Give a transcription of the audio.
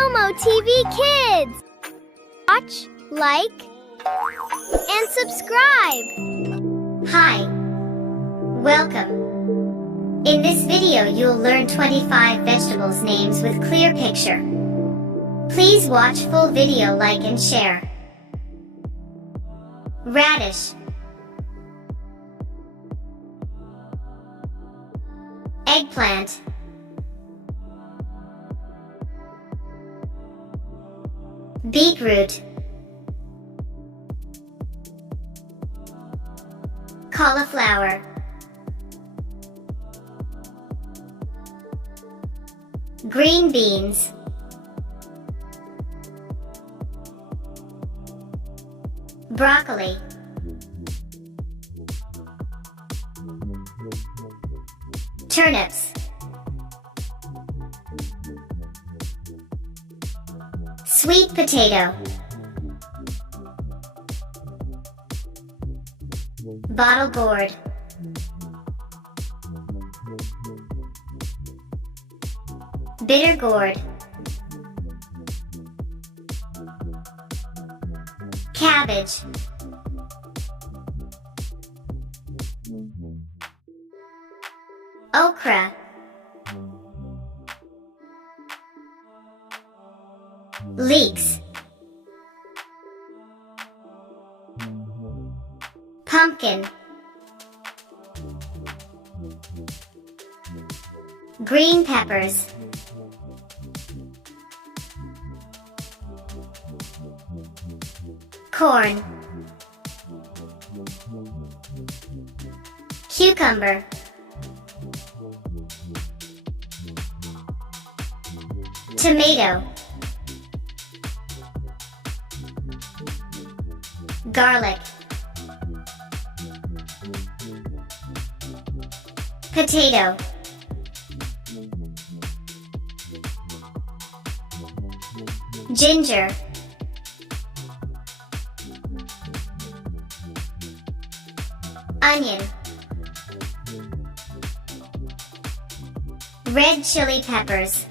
Momo TV Kids. Watch, like, and subscribe. Hi. Welcome. In this video you'll learn 25 vegetables names with clear picture. Please watch full video, like and share. Radish, eggplant, beetroot, cauliflower, green beans, broccoli, turnips, sweet potato, bottle gourd, bitter gourd, cabbage, okra, leeks, pumpkin, green peppers, corn, cucumber, tomato, garlic, potato, ginger, onion, red chili peppers,